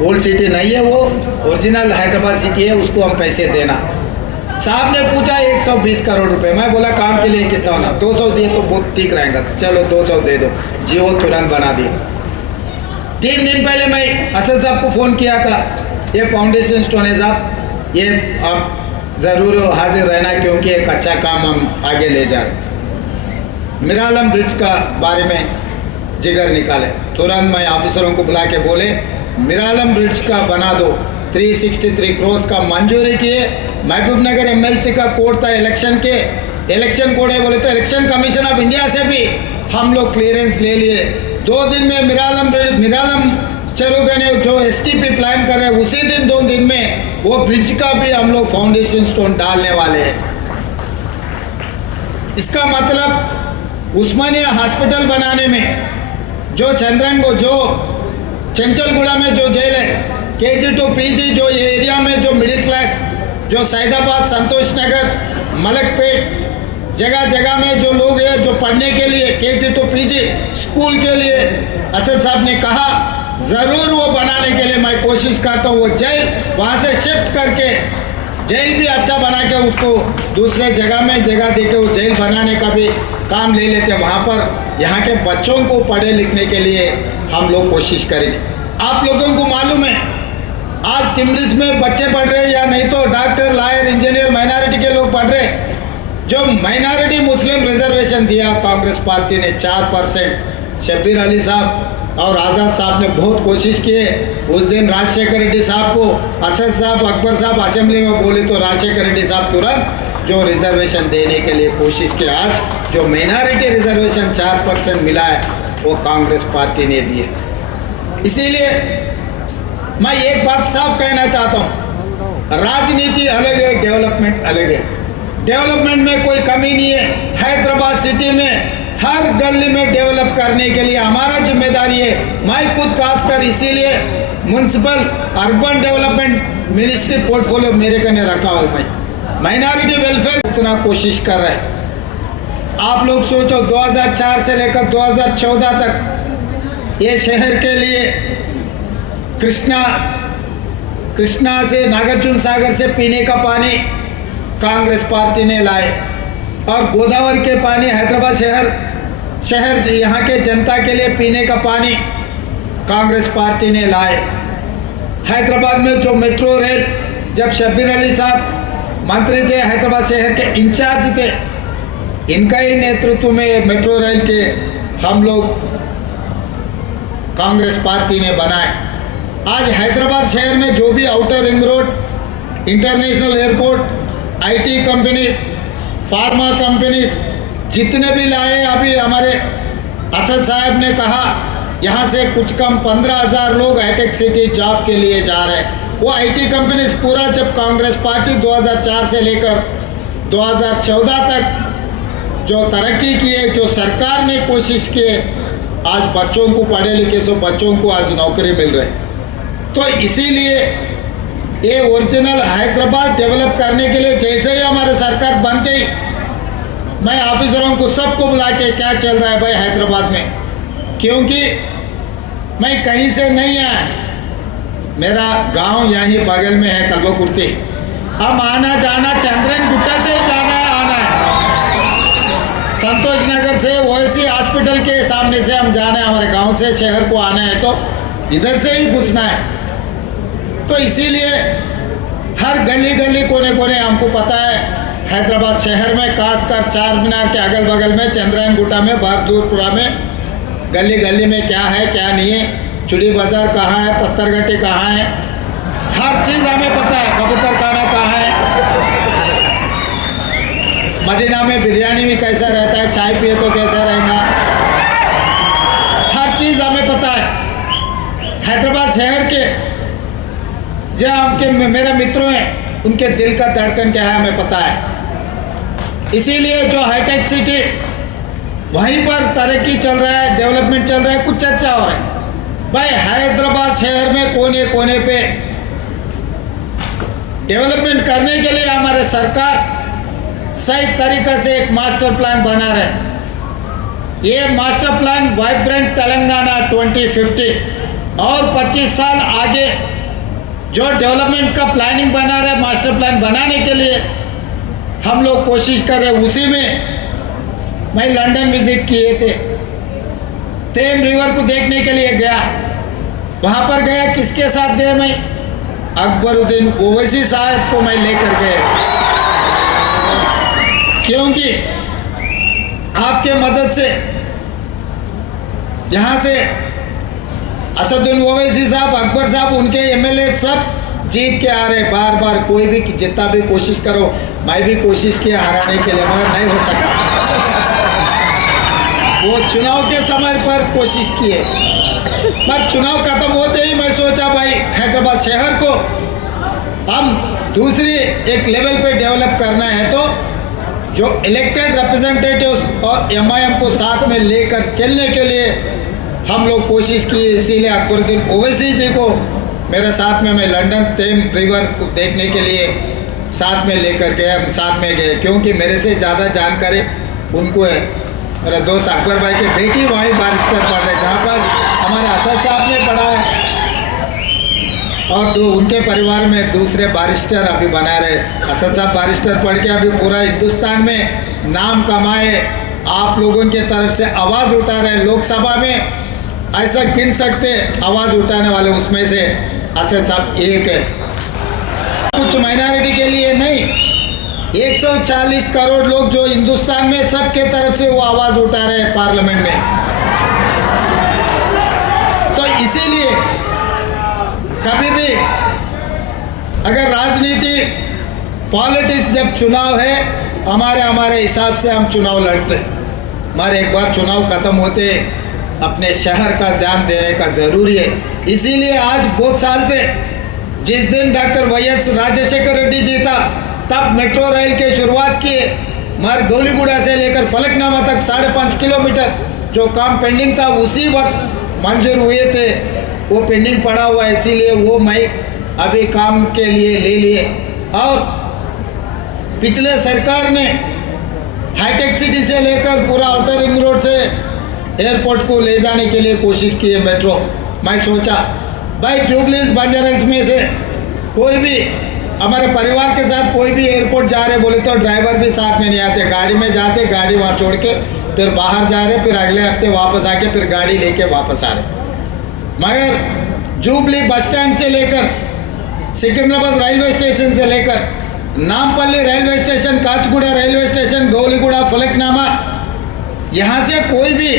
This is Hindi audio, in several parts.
ओल्ड सिटी नहीं है, वो ओरिजिनल हैदराबाद सिटी है, उसको हम पैसे देना। साहब ने पूछा 120 करोड़ रुपए। मैं बोला काम के लिए कितना होना, 200 दिए तो बहुत ठीक रहेगा, चलो 200 दे दो। जी वो तुरंत बना दिया। 3 दिन पहले मैं असद साहब को फ़ोन किया था, ये फाउंडेशन स्टोन है साहब, ये आप ज़रूर हाजिर रहना क्योंकि एक अच्छा काम हम आगे ले जा रहे। मिरालम ब्रिज का बारे में जिगर निकाले, तुरंत मैं ऑफिसरों को बुला के बोले मिरालम ब्रिज का बना दो। 363 करोड़ का मंजूरी किए। महबूब नगर एमएलसी का कोड था इलेक्शन के, इलेक्शन कोड है बोले तो इलेक्शन कमीशन ऑफ इंडिया से भी हम लोग क्लियरेंस ले लिए। 2 दिन में मिरालम चलोगे ने जो एसटीपी प्लान कर रहे हैं, उसी दिन 2 दिन में वो ब्रिज का भी हम लोग फाउंडेशन स्टोन डालने वाले हैं। इसका मतलब उस्मानिया हॉस्पिटल बनाने में जो चंद्रंगो जो चंचलगुड़ा में जो जेल है, KG to PG जो ये एरिया में जो मिडिल क्लास जो सैदाबाद, संतोष नगर, मलकपेट जगह जगह में जो लोग हैं जो पढ़ने के लिए KG to PG स्कूल के लिए असद साहब ने कहा ज़रूर वो बनाने के लिए मैं कोशिश करता हूँ। वो जेल वहाँ से शिफ्ट करके जेल भी अच्छा बना के उसको दूसरे जगह में जगह दे के वो जेल बनाने का भी काम ले लेते। वहाँ पर यहाँ के बच्चों को पढ़े लिखने के लिए हम लोग कोशिश करेंगे। आप लोगों को मालूम है आज टिमरिस में बच्चे पढ़ रहे हैं या नहीं तो डॉक्टर, लॉयर, इंजीनियर माइनॉरिटी के लोग पढ़ रहे हैं। जो माइनॉरिटी मुस्लिम रिजर्वेशन दिया कांग्रेस पार्टी ने 4%, शब्बीर अली साहब और आज़ाद साहब ने बहुत कोशिश किए। उस दिन राजशेखर रेड्डी साहब को असद साहब, अकबर साहब असेंबली में बोले तो राजशेखर रेड्डी साहब तुरंत जो रिजर्वेशन देने के लिए कोशिश की। आज जो माइनॉरिटी रिजर्वेशन 4% मिला है वो कांग्रेस पार्टी ने दिए। इसीलिए मैं एक बात साफ कहना चाहता हूँ, राजनीति अलग है, डेवलपमेंट अलग है। डेवलपमेंट में कोई कमी नहीं है। हैदराबाद सिटी में हर गली में डेवलप करने के लिए हमारा जिम्मेदारी है। मैं खुद खासकर इसीलिए municipal urban development ministry portfolio मेरे कने रखा हुआ। मैं माइनॉरिटी वेलफेयर उतना कोशिश कर रहे हैं। आप लोग सोचो 2004 से लेकर 2014 तक ये शहर के लिए कृष्णा से नागार्जुन सागर से पीने का पानी कांग्रेस पार्टी ने लाए और गोदावरी के पानी हैदराबाद शहर यहाँ के जनता के लिए पीने का पानी कांग्रेस पार्टी ने लाए। हैदराबाद में जो मेट्रो रेल जब शब्बीर अली साहब मंत्री थे, हैदराबाद शहर के इंचार्ज थे, इनका ही नेतृत्व में मेट्रो रेल के हम लोग कांग्रेस पार्टी ने बनाए। आज हैदराबाद शहर में जो भी outer ring road, international airport, IT companies, pharma companies जितने भी लाए, अभी हमारे असद साहब ने कहा यहाँ से कुछ कम 15,000 लोग हाईटेक सिटी जॉब के लिए जा रहे हैं। वो IT कंपनीज पूरा जब कांग्रेस पार्टी 2004 से लेकर 2014 तक जो तरक्की किए, जो सरकार ने कोशिश की, आज बच्चों को पढ़े लिखे सो बच्चों को आज नौकरी मिल रही। तो इसीलिए ये ओरिजिनल हैदराबाद डेवलप करने के लिए जैसे ही हमारे सरकार बनते ही मैं ऑफिसरों को सबको बुला के क्या चल रहा है भाई हैदराबाद में, क्योंकि मैं कहीं से नहीं आया, मेरा गांव यहीं बगल में है कल्बकुर्ती। हम आना जाना चंद्रन गुट्टा से ही जाना है, आना है संतोष नगर से ओएसी हॉस्पिटल के सामने से हम जाना है, हमारे गांव से शहर को आना है तो इधर से ही घुसना है। तो इसीलिए हर गली गली कोने कोने हमको पता है हैदराबाद शहर में, खासकर चार मीनार के अगल बगल में, चंद्रायन गुट्टा में, बहादुरपुरा में, गली गली में क्या है क्या नहीं है, चुड़ी बाजार कहाँ है, पत्थरघट्टी कहाँ है, हर चीज़ हमें पता है। कबूतर खाना कहाँ है, मदीना में बिरयानी भी कैसा रहता है, चाय पिए तो कैसा रहेगा, हर चीज़ हमें पता है। हैदराबाद शहर के जो आपके मेरे मित्रों हैं उनके दिल का धड़कन क्या है हमें पता है। इसीलिए जो हाईटेक सिटी वहीं पर तरक्की चल रहा है, डेवलपमेंट चल रहा है, कुछ अच्छा हो रहा है। भाई हैदराबाद शहर में कोने कोने पे डेवलपमेंट करने के लिए हमारे सरकार सही तरीके से एक मास्टर प्लान बना रहे हैं। ये मास्टर प्लान वाइब्रेंट तेलंगाना 2050 और 25 साल आगे जो डेवलपमेंट का प्लानिंग बना रहे, मास्टर प्लान बनाने के लिए हम लोग कोशिश कर रहे। उसी में मैं लंदन विजिट किए थे, टेम रिवर को देखने के लिए गया। वहाँ पर गया, किसके साथ गया? मैं अकबरुद्दीन ओवैसी साहब को मैं लेकर गया, क्योंकि आपके मदद से यहाँ से असदुद्दीन ओवैसी साहब, अकबर साहब, उनके एमएलए सब जीत के आ रहे। बार बार कोई भी जितना भी कोशिश करो, मैं भी कोशिश किया हराने के लिए, मगर नहीं हो सका। वो चुनाव के समय पर कोशिश किए, पर चुनाव खत्म होते ही मैं सोचा भाई हैदराबाद शहर को हम दूसरी एक लेवल पे डेवलप करना है, तो जो इलेक्टेड रिप्रेजेंटेटिव्स और एमआईएम को साथ में लेकर चलने के लिए हम लोग कोशिश की। इसीलिए अकबरुद्दीन ओवैसी जी को मेरे साथ में मैं लंदन टेम रिवर को देखने के लिए साथ में लेकर गए, हम साथ में गए, क्योंकि मेरे से ज़्यादा जानकारी उनको है। मेरा दोस्त अकबर भाई की बेटी वहीं बारिस्टर पढ़ रहे, जहाँ पर हमारे असद साहब ने पढ़ा है, और उनके परिवार में दूसरे बारिस्टर अभी बना रहे। असद साहब बारिस्टर पढ़ के अभी पूरा हिंदुस्तान में नाम कमाए, आप लोगों के तरफ से आवाज़ उठा रहे। लोकसभा में ऐसा गिन सकते आवाज़ उठाने वाले, उसमें से असद साहब एक है। कुछ माइनॉरिटी के लिए नहीं, 140 करोड़ लोग जो हिंदुस्तान में, सबके तरफ से वो आवाज़ उठा रहे हैं पार्लियामेंट में। तो इसीलिए कभी भी अगर राजनीति, पॉलिटिक्स, जब चुनाव है, हमारे हिसाब से हम चुनाव लड़ते, मगर एक बार चुनाव खत्म होते अपने शहर का ध्यान देने का ज़रूरी है। इसीलिए आज बहुत साल से, जिस दिन डॉक्टर वाईएस राजशेखर रेड्डी जी था, तब मेट्रो रेल की शुरुआत किए, मगर गौलीगुड़ा से लेकर फलकनामा तक 5.5 किलोमीटर जो काम पेंडिंग था उसी वक्त मंजूर हुए थे। वो पेंडिंग पड़ा हुआ है, इसीलिए वो मैं अभी काम के लिए ले लिए। और पिछले सरकार ने हाईटेक सिटी से लेकर पूरा आउटर रिंग रोड से एयरपोर्ट को ले जाने के लिए कोशिश की है मेट्रो। मैं सोचा भाई जुबली बंजारा में से कोई भी हमारे परिवार के साथ कोई भी एयरपोर्ट जा रहे बोले तो ड्राइवर भी साथ में नहीं आते, गाड़ी में जाते, गाड़ी वहाँ छोड़ के फिर बाहर जा रहे, फिर अगले हफ्ते वापस आके फिर गाड़ी लेके वापस आ रहे। मगर जुबली बस स्टैंड से लेकर सिकंदराबाद रेलवे स्टेशन से लेकर Nampally railway station, Kacheguda railway station, Gowliguda, Falaknuma, यहाँ से कोई भी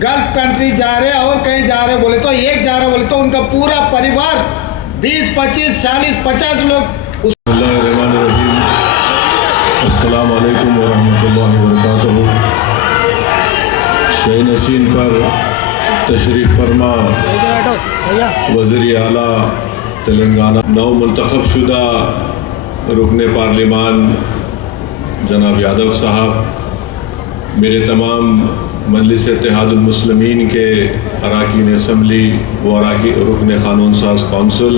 गल्फ कंट्री जा रहे और कहीं जा रहे बोले तो, एक जा रहे बोले तो उनका पूरा परिवार 20, 25, 40, 50 लोग। अस्सलाम वालेकुम वरहमतुल्लाहि वबरकातुहू। शही नशीन पर तशरीफ़ फरमा वज़ीर आला तेलंगाना, नौ मुंतखब शुदा रुकने पार्लिमान जनाब यादव साहब, मेरे तमाम मजलिस इत्तेहादुल मुस्लिमीन के अरकान असम्बली व रुकन क़ानून साज कौंसिल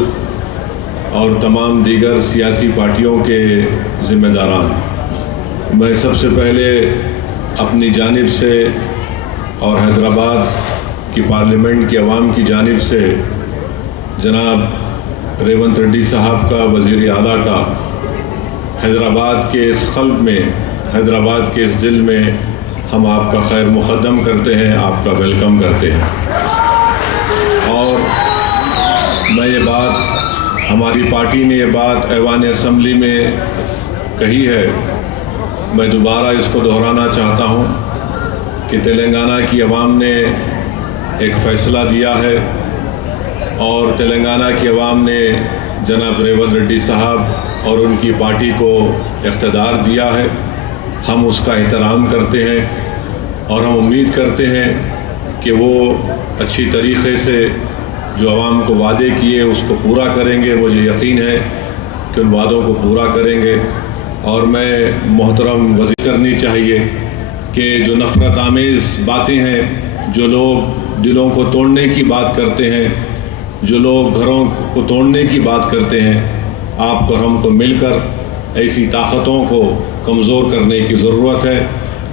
और तमाम दीगर सियासी पार्टियों के ज़िम्मेदारान, मैं सबसे पहले अपनी जानिब से और हैदराबाद की पार्लियामेंट की आवाम की जानिब से जनाब रेवंत रेड्डी साहब का, वज़ीर आला का, हैदराबाद के इस क़ल्ब में, हैदराबाद के इस दिल में हम आपका खैर मुक़द्दम करते हैं, आपका वेलकम करते हैं। और मैं ये बात, हमारी पार्टी ने ये बात ऐवान असम्बली में कही है, मैं दोबारा इसको दोहराना चाहता हूँ कि तेलंगाना की आवाम ने एक फ़ैसला दिया है और तेलंगाना की आवाम ने जनाब रेवंत रेड्डी साहब और उनकी पार्टी को इख्तियार दिया है। हम उसका एहतराम करते हैं और हम उम्मीद करते हैं कि वो अच्छी तरीक़े से जो आवाम को वादे किए उसको पूरा करेंगे। मुझे यकीन है कि उन वादों को पूरा करेंगे। और मैं मोहतरम वज़ीर करनी चाहिए कि जो नफ़रत आमेज़ बातें हैं, जो लोग दिलों को तोड़ने की बात करते हैं, जो लोग घरों को तोड़ने की बात करते हैं, आपको और हमको मिलकर ऐसी ताकतों को कमज़ोर करने की ज़रूरत है।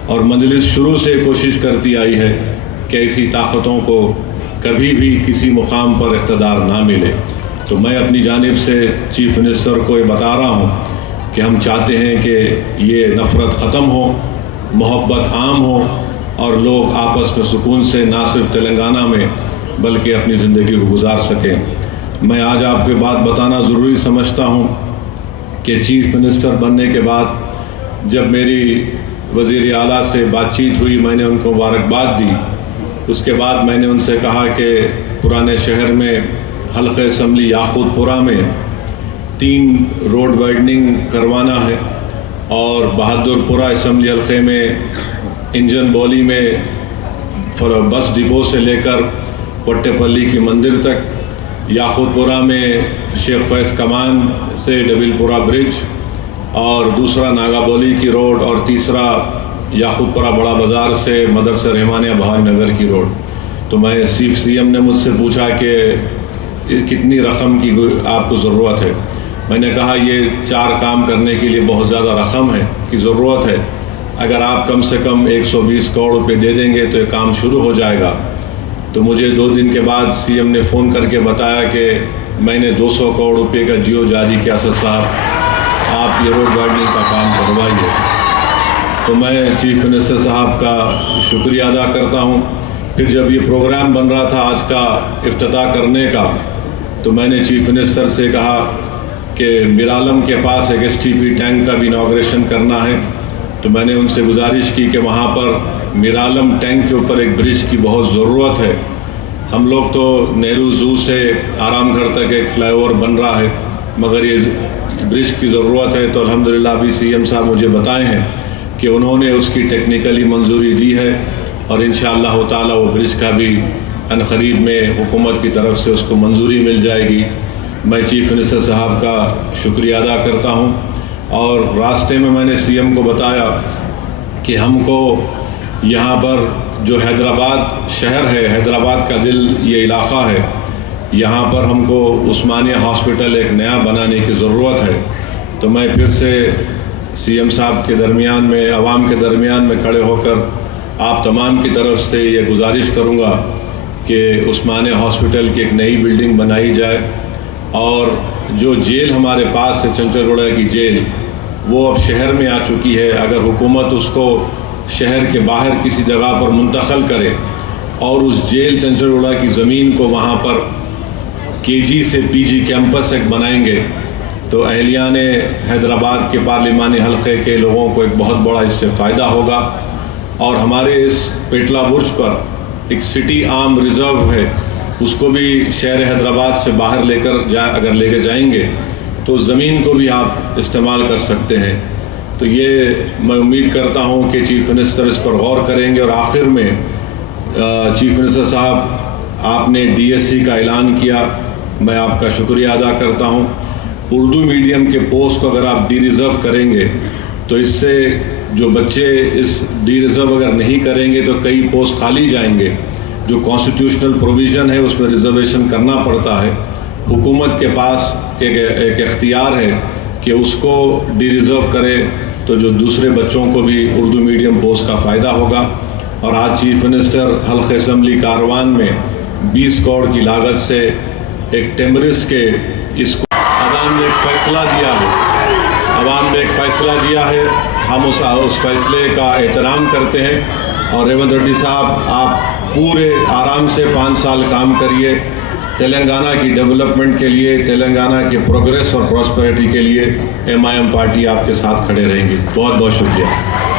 और मजलिस शुरू से कोशिश करती आई है कि ऐसी ताकतों को कभी भी किसी मुकाम पर इक़्तिदार ना मिले। तो मैं अपनी जानिब से चीफ मिनिस्टर को ये बता रहा हूँ कि हम चाहते हैं कि ये नफ़रत ख़त्म हो, मोहब्बत आम हो और लोग आपस में सुकून से ना सिर्फ तेलंगाना में बल्कि अपनी ज़िंदगी को गुजार सकें। मैं आज आपके बात बताना ज़रूरी समझता हूँ कि चीफ मिनिस्टर बनने के बाद जब मेरी वज़ीर आला से बातचीत हुई, मैंने उनको मुबारकबाद दी। उसके बाद मैंने उनसे कहा कि पुराने शहर में हल्क़े असम्बली याकूतपुरा में 3 रोड वाइडनिंग करवाना है और बहादुरपुरा असम्बली हल्क़े में इंजन बौली में बस डिपो से लेकर पट्टेपल्ली की मंदिर तक, याकूतपुरा में शेख फैज़ कमान से डबिलपुरा ब्रिज और दूसरा नागाबोली की रोड और तीसरा याकूतपुरा बड़ा बाज़ार से मदरसा रहमानिया भावनगर की रोड। तो मैं CM ने मुझसे पूछा कि कितनी रकम की आपको ज़रूरत है। मैंने कहा ये 4 काम करने के लिए बहुत ज़्यादा रकम है की ज़रूरत है। अगर आप कम से कम 120 करोड़ रुपये दे देंगे तो ये काम शुरू हो जाएगा। तो मुझे 2 दिन के बाद CM ने फ़ोन करके बताया कि मैंने 200 करोड़ रुपये का जियो जारी किया। सर साहब आप ये रोड वाइडनिंग का काम करवाइए। तो मैं चीफ मिनिस्टर साहब का शुक्रिया अदा करता हूँ। फिर जब ये प्रोग्राम बन रहा था आज का इफ्तिताह करने का, तो मैंने चीफ मिनिस्टर से कहा कि मिरालम के पास एक STP टैंक का भी इनाग्रेशन करना है। तो मैंने उनसे गुजारिश की कि वहाँ पर मिरालम टैंक के ऊपर एक ब्रिज की बहुत ज़रूरत है। हम लोग तो नेहरू ज़ू से आरामगढ़ तक एक फ्लाईओवर बन रहा है, मगर ये ब्रिज की ज़रूरत है। तो अल्हम्दुलिल्लाह अभी CM साहब मुझे बताए हैं कि उन्होंने उसकी टेक्निकली मंजूरी दी है और इंशाअल्लाह ताला वो ब्रिज का भी अनकरीब में हुकूमत की तरफ से उसको मंजूरी मिल जाएगी। मैं चीफ मिनिस्टर साहब का शुक्रिया अदा करता हूँ। और रास्ते में मैंने CM को बताया कि हमको यहाँ पर जो हैदराबाद शहर है, हैदराबाद का दिल ये इलाक़ा है, यहाँ पर हमको उस्मानिया हॉस्पिटल एक नया बनाने की ज़रूरत है। तो मैं फिर से CM साहब के दरमियान में, आवाम के दरमियान में खड़े होकर आप तमाम की तरफ से ये गुजारिश करूँगा कि उस्मानिया हॉस्पिटल की एक नई बिल्डिंग बनाई जाए और जो जेल हमारे पास है, चंचलगुड़ा की जेल, वो अब शहर में आ चुकी है। अगर हुकूमत उसको शहर के बाहर किसी जगह पर मुंतक़ल करे और उस जेल चंचलगुड़ा की ज़मीन को वहाँ पर KG से PG कैंपस एक बनाएंगे तो अहलियान हैदराबाद के पार्लिमानी हल्के के लोगों को एक बहुत बड़ा इससे फ़ायदा होगा। और हमारे इस पेटला बुर्ज पर एक सिटी आर्म रिज़र्व है, उसको भी शहर हैदराबाद से बाहर अगर लेकर जाएंगे तो ज़मीन को भी आप इस्तेमाल कर सकते हैं। तो ये मैं उम्मीद करता हूँ कि चीफ मिनिस्टर इस पर गौर करेंगे। और आखिर में चीफ मिनिस्टर साहब आपने DSC का ऐलान किया, मैं आपका शुक्रिया अदा करता हूँ। उर्दू मीडियम के पोस्ट को अगर आप डी रिज़र्व करेंगे तो इससे जो बच्चे इस डी रिज़र्व अगर नहीं करेंगे तो कई पोस्ट खाली जाएंगे। जो कॉन्स्टिट्यूशनल प्रोविज़न है उसमें रिज़र्वेशन करना पड़ता है। हुकूमत के पास एक इख्तियार है कि उसको डी रिज़र्व करे तो जो दूसरे बच्चों को भी उर्दू मीडियम पोस्ट का फ़ायदा होगा। और आज चीफ मिनिस्टर हल्क़े असम्बली कारवान में 20 करोड़ की लागत से एक टेमरिस के इसको अवाम ने एक फ़ैसला दिया है, अवाम ने एक फ़ैसला दिया है, हम उस फैसले का एहतराम करते हैं। और रेवंत रेड्डी साहब आप पूरे आराम से 5 साल काम करिए, तेलंगाना की डेवलपमेंट के लिए, तेलंगाना के प्रोग्रेस और प्रॉस्पेरिटी के लिए MIM पार्टी आपके साथ खड़े रहेंगी। बहुत बहुत शुक्रिया।